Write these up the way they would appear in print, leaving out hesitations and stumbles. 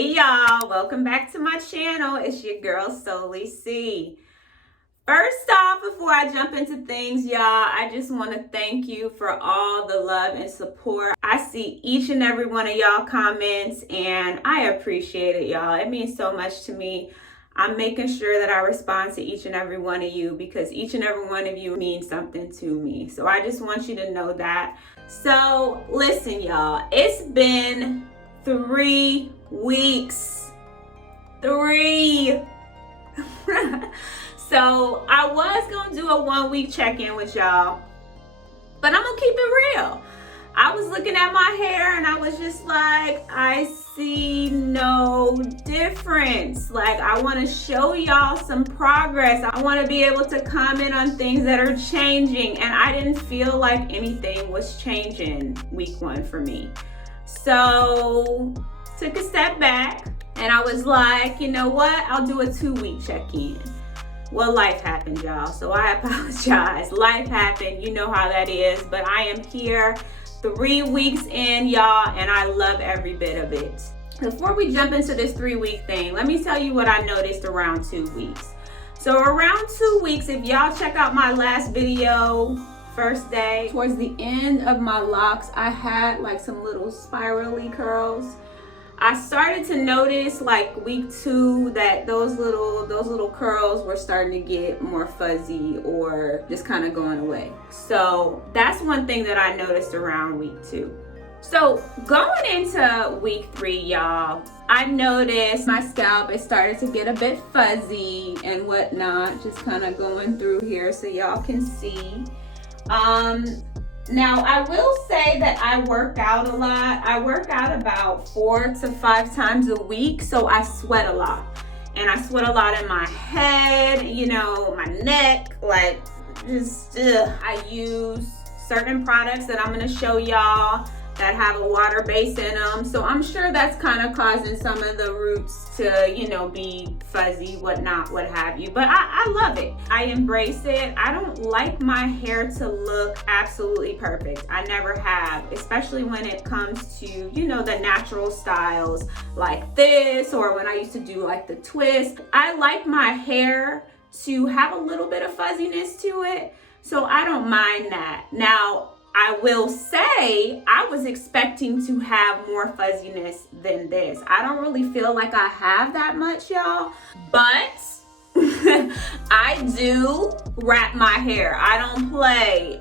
Hey y'all, welcome back to my channel. It's your girl Solely C. First off, before I jump into things, y'all, I just want to thank you for all the love and support. I see each and every one of y'all comments and I appreciate it, y'all. It means so much to me. I'm making sure that I respond to each and every one of you because each and every one of you means something to me. So I just want you to know that. So listen, y'all, it's been 3 weeks. 3. So I was gonna do a 1-week check-in with y'all, but I'm gonna keep it real. I was looking at my hair and I was just like, I see no difference. Like, I want to show y'all some progress. I want to be able to comment on things that are changing, and I didn't feel like anything was changing week 1 for me. So took a step back and I was like, you know what? I'll do a 2-week check-in. Well, life happened, y'all. So I apologize. Life happened. You know how that is. But I am here 3 weeks in, y'all, and I love every bit of it. Before we jump into this 3-week thing, let me tell you what I noticed around 2 weeks. So around 2 weeks, if y'all check out my last video, first day, towards the end of my locks, I had like some little spirally curls. I started to notice like week 2 that those little curls were starting to get more fuzzy or just kind of going away. So that's one thing that I noticed around week 2. So going into week 3, y'all, I noticed my scalp, it started to get a bit fuzzy and whatnot, just kind of going through here so y'all can see. Now, I will say that I work out a lot. I work out about 4 to 5 times a week, so I sweat a lot. And I sweat a lot in my head, you know, my neck, like just, I use certain products that I'm gonna show y'all that have a water base in them. So I'm sure that's kind of causing some of the roots to, you know, be fuzzy, whatnot, what have you. But I love it. I embrace it. I don't like my hair to look absolutely perfect. I never have, especially when it comes to, you know, the natural styles like this, or when I used to do like the twist. I like my hair to have a little bit of fuzziness to it. So I don't mind that. Now, I will say I was expecting to have more fuzziness than this. I don't really feel like I have that much, y'all, but I do wrap my hair. I don't play.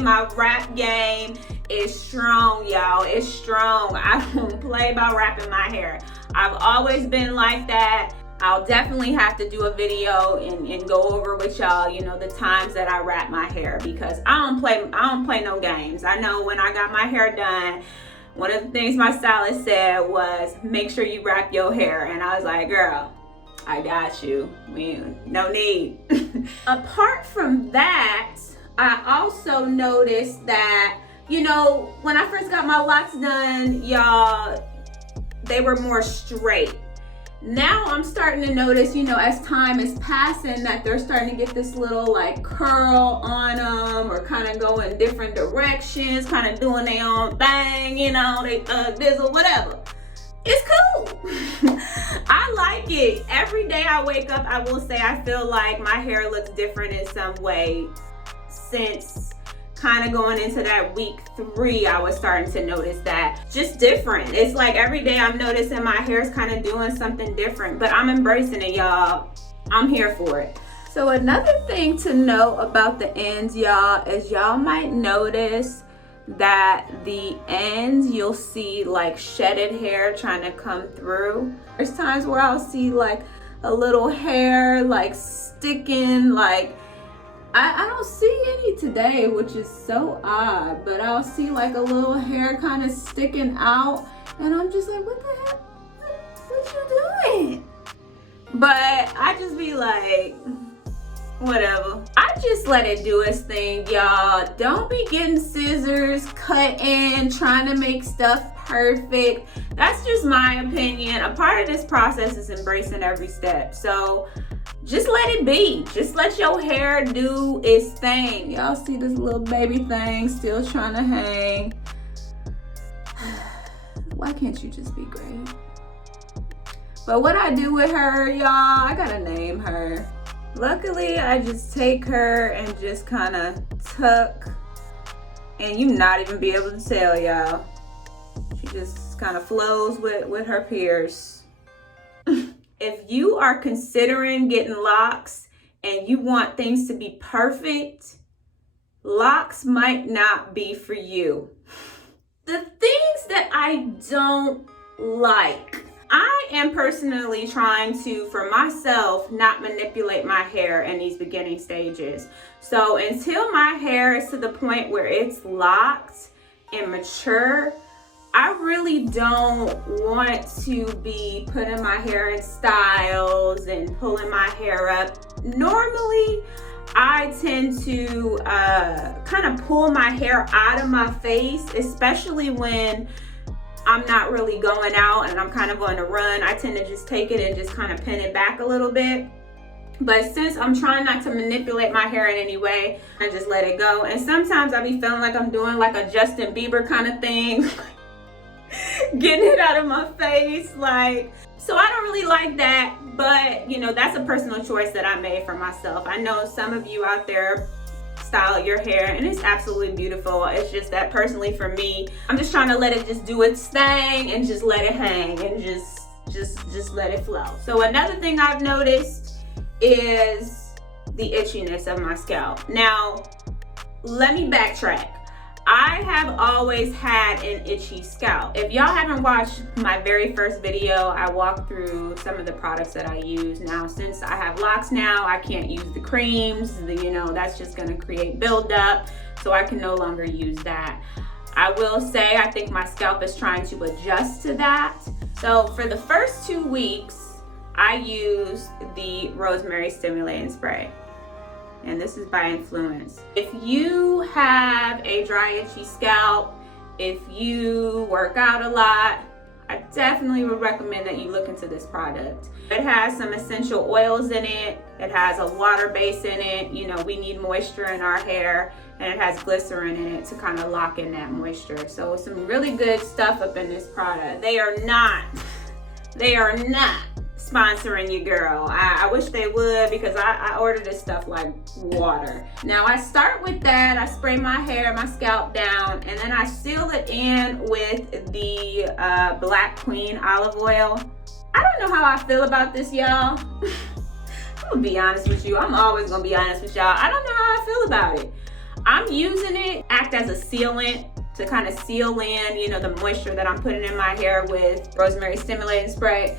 My wrap game is strong, y'all. It's strong. I don't play about wrapping my hair. I've always been like that. I'll definitely have to do a video and go over with y'all, you know, the times that I wrap my hair, because I don't play no games. I know when I got my hair done, one of the things my stylist said was, make sure you wrap your hair. And I was like, girl, I got you. No need. Apart from that, I also noticed that, you know, when I first got my locks done, y'all, they were more straight. Now I'm starting to notice, you know, as time is passing, that they're starting to get this little like curl on them, or kind of go in different directions, kind of doing their own thing, you know, they dizzle, whatever. It's cool. I like it. Every day I wake up, I will say I feel like my hair looks different in some way. Since kind of going into that week 3, I was starting to notice that just different. It's like every day I'm noticing my hair's kind of doing something different, but I'm embracing it, y'all. I'm here for it. So another thing to know about the ends, y'all, is y'all might notice that the ends, you'll see like shedded hair trying to come through. There's times where I'll see like a little hair like sticking, like I don't see any today, which is so odd, but I'll see like a little hair kind of sticking out, and I'm just like, what the heck? What you doing? But I just be like, whatever. I just let it do its thing, y'all. Don't be getting scissors, cutting, trying to make stuff perfect. That's just my opinion. A part of this process is embracing every step. So just let it be. Just let your hair do its thing. Y'all see this little baby thing still trying to hang. Why can't you just be great? But what I do with her, y'all, I gotta name her. Luckily, I just take her and just kind of tuck, and you not even be able to tell, y'all. She just kind of flows with her peers. If you are considering getting locks and you want things to be perfect, locks might not be for you. The things that I don't like. I am personally trying to, for myself, not manipulate my hair in these beginning stages. So until my hair is to the point where it's locked and mature, I really don't want to be putting my hair in styles and pulling my hair up. Normally, I tend to kind of pull my hair out of my face, especially when I'm not really going out and I'm kind of on a run. I tend to just take it and just kind of pin it back a little bit. But since I'm trying not to manipulate my hair in any way, I just let it go. And sometimes I be feeling like I'm doing like a Justin Bieber kind of thing. Getting it out of my face, like, so I don't really like that, but you know, that's a personal choice that I made for myself. I know some of you out there style your hair and it's absolutely beautiful. It's just that personally for me, I'm just trying to let it just do its thing and just let it hang and just let it flow. So another thing I've noticed is the itchiness of my scalp. Now, let me backtrack. I have always had an itchy scalp. If y'all haven't watched my very first video, I walked through some of the products that I use. Now, since I have locks now, I can't use the creams. You know, that's just gonna create buildup, so I can no longer use that. I will say, I think my scalp is trying to adjust to that. So for the first 2 weeks, I used the rosemary stimulating spray. And this is by Influence. If you have a dry, itchy scalp, if you work out a lot, I definitely would recommend that you look into this product. It has some essential oils in it. It has a water base in it. You know, we need moisture in our hair, and it has glycerin in it to kind of lock in that moisture. So some really good stuff up in this product. They are not sponsoring you, girl. I wish they would, because I order this stuff like water. Now I start with that. I spray my hair, my scalp down, and then I seal it in with the black Queen Olive Oil. I don't know how I feel about this, y'all. I'm gonna be honest with you. I'm always gonna be honest with y'all. I don't know how I feel about it. I'm using it act as a sealant to kind of seal in, you know, the moisture that I'm putting in my hair with rosemary stimulating spray.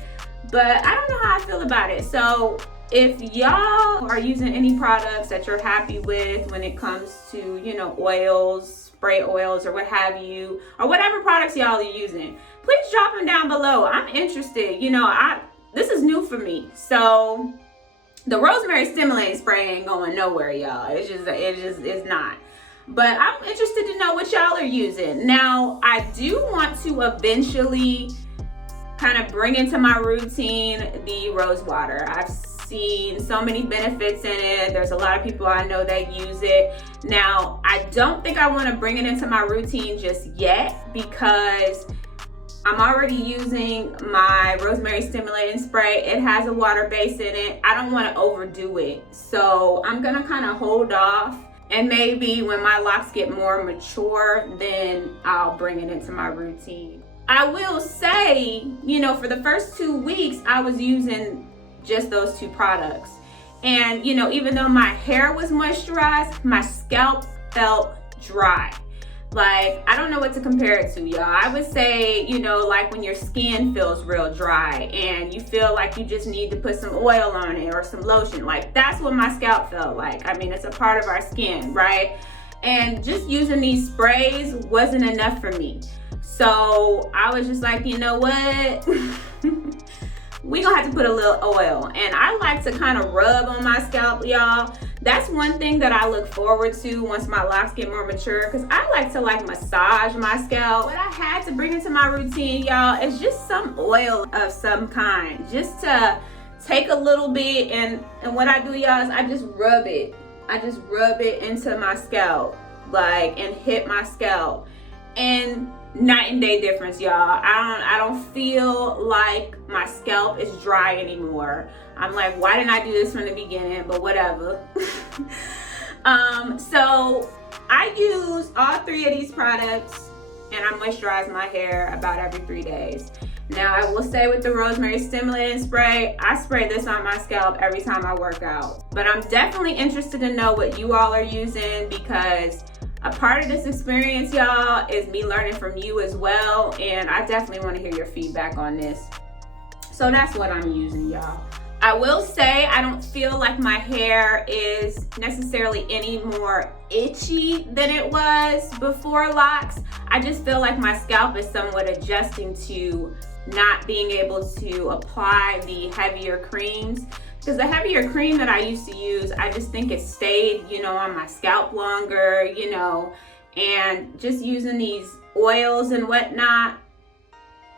But I don't know how I feel about it. So if y'all are using any products that you're happy with when it comes to, you know, oils, spray oils, or what have you, or whatever products y'all are using, please drop them down below. I'm interested. You know, this is new for me. So the rosemary stimulating spray ain't going nowhere, y'all. It just is not. But I'm interested to know what y'all are using. Now, I do want to eventually kind of bring into my routine the rose water. I've seen so many benefits in it. There's a lot of people I know that use it. Now, I don't think I want to bring it into my routine just yet, because I'm already using my rosemary stimulating spray. It has a water base in it. I don't want to overdo it. So I'm gonna kind of hold off, and maybe when my locks get more mature, then I'll bring it into my routine. I will say, you know, for the first 2 weeks, I was using just those two products. And, you know, even though my hair was moisturized, my scalp felt dry. Like, I don't know what to compare it to, y'all. I would say, you know, like when your skin feels real dry and you feel like you just need to put some oil on it or some lotion. Like, that's what my scalp felt like. I mean, it's a part of our skin, right? And just using these sprays wasn't enough for me. So I was just like, you know what? We gonna have to put a little oil. And I like to kind of rub on my scalp, y'all. That's one thing that I look forward to once my locks get more mature, because I like to massage my scalp. What I had to bring into my routine, y'all, is just some oil of some kind. Just to take a little bit, and what I do, y'all, is I just rub it. I just rub it into my scalp, like, and hit my scalp. And night and day difference, y'all. I don't feel like my scalp is dry anymore. I'm like, why didn't I do this from the beginning? But whatever. So I use all 3 of these products and I moisturize my hair about every 3 days. Now I will say with the rosemary stimulating spray, I spray this on my scalp every time I work out. But I'm definitely interested to know what you all are using, because a part of this experience, y'all, is me learning from you as well. And I definitely want to hear your feedback on this. So that's what I'm using, y'all. I will say I don't feel like my hair is necessarily any more itchy than it was before locks. I just feel like my scalp is somewhat adjusting to not being able to apply the heavier creams. Because the heavier cream that I used to use, I just think it stayed, on my scalp longer, and just using these oils and whatnot,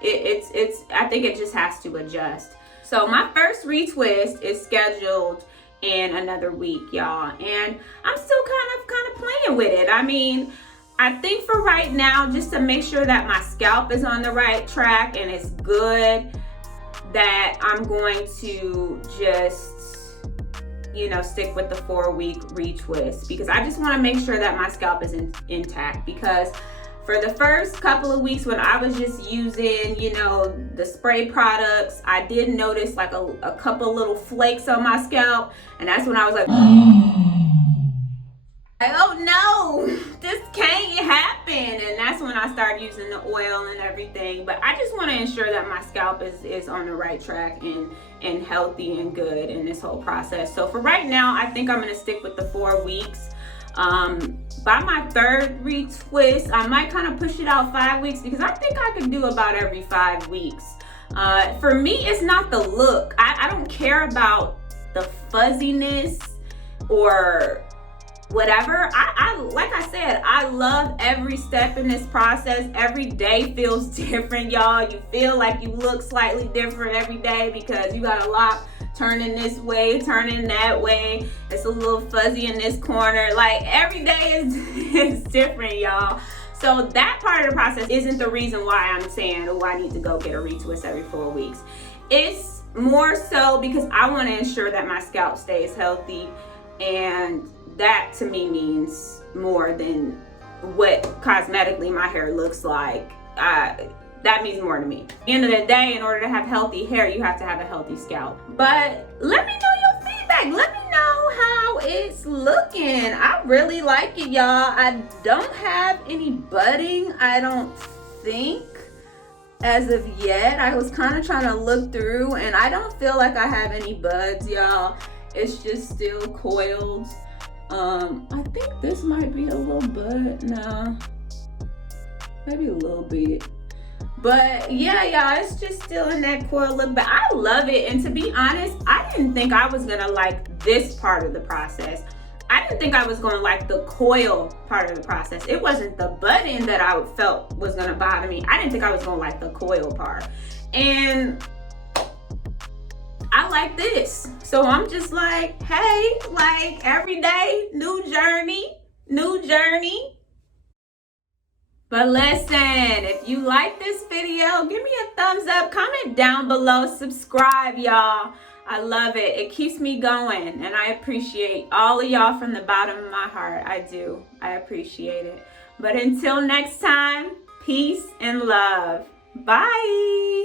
I think it just has to adjust. So my first retwist is scheduled in another week, y'all, and I'm still kind of playing with it. I mean, I think for right now, just to make sure that my scalp is on the right track and it's good, that I'm going to just, stick with the 4-week retwist, because I just want to make sure that my scalp is intact. Because for the first couple of weeks when I was just using, the spray products, I did notice like a couple little flakes on my scalp. And that's when I was like, oh no, this can't happen. And that's when I started using the oil and everything. But I just want to ensure that my scalp is on the right track and healthy and good in this whole process. So for right now, I think I'm going to stick with the 4 weeks. By my 3rd retwist, I might kind of push it out 5 weeks, because I think I could do about every 5 weeks. For me, it's not the look. I don't care about the fuzziness or whatever. Like I said, I love every step in this process. Every day feels different, y'all. You feel like you look slightly different every day because you got a lock turning this way, turning that way. It's a little fuzzy in this corner. Like, every day is different, y'all. So that part of the process isn't the reason why I'm saying, oh, I need to go get a retwist every 4 weeks. It's more so because I want to ensure that my scalp stays healthy, and that to me means more than what cosmetically my hair looks like. That means more to me. At the end of the day, in order to have healthy hair, you have to have a healthy scalp. But let me know your feedback. Let me know how it's looking. I really like it, y'all. I don't have any budding, I don't think, as of yet. I was kind of trying to look through, and I don't feel like I have any buds, y'all. It's just still coiled. I think this might be a little bud. No, maybe a little bit. But yeah, y'all, it's just still in that coil look. But I love it. And to be honest, I didn't think I was gonna like this part of the process. I didn't think I was gonna like the coil part of the process. It wasn't the budding that I felt was gonna bother me. I didn't think I was gonna like the coil part. And I like this. So I'm just like, hey, like every day, new journey, new journey. But listen, if you like this video, give me a thumbs up, comment down below, subscribe, y'all. I love it. It keeps me going, and I appreciate all of y'all from the bottom of my heart. I do. I appreciate it. But until next time, peace and love. Bye.